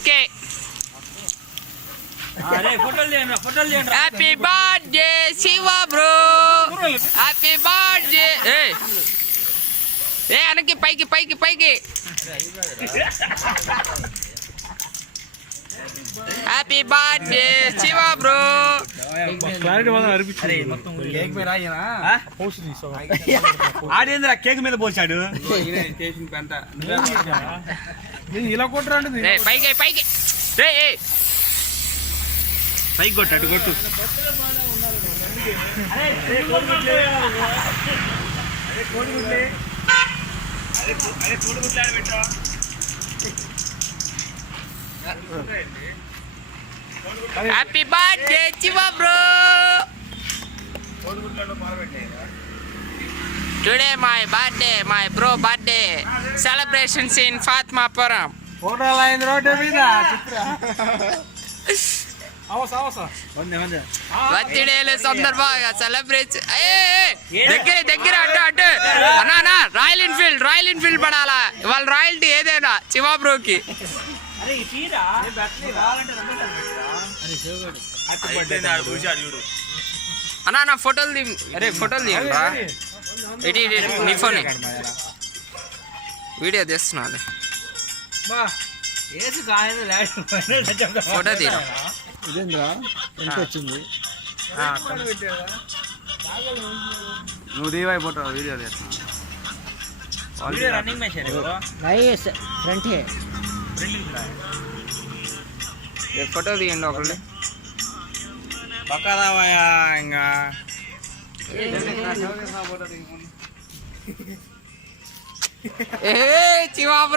Okay అరే ఫోటోలు తీయండి ఫోటోలు తీయండి happy birthday Shiva bro happy birthday ఏ ఏ అనకి పైకి పైకి పైకి హ్యాపీ బర్త్డే శివ బ్రో ఆడేంద్ర కేక్ మీద పోసాడు? చేసిన పెంట. నేను ఇలా కొట్టరా అంటే రే పైకి పైకి. రే ఏ. పైకి కొట్టు అటు కొట్టు. Happy birthday Shiva bro today my birthday my bro birthday celebrations in Fatmapuram ఫోటోలు అయింది రోడ్డు మీద. అవస అవస. బర్త్డేలు సందర్భంగా సెలబ్రేట్ దగ్గర దగ్గర అడ్డు అడ్డు అన్నా రాయల్ ఎన్ఫీల్డ్ రాయల్ ఎన్ఫీల్డ్ పడాలా? ఇవాళ రాయల్టీ ఏదైనా శివ బ్రోకి అరే అన్నా నా ఫోటోలు తీ అరే ఫోటోలు తీయండి ఇటు ఇటు, ఇటు, నీ ఫోన్ వీడియో లేడు ఫోటో తీరా? ఇదేంద్రా? ఎంత వచ్చింది? నువ్వు దీవైపోతావు video video running machine front है ఫోటో తీయండి ఒకళ్ళు. పక్క એ ચીવા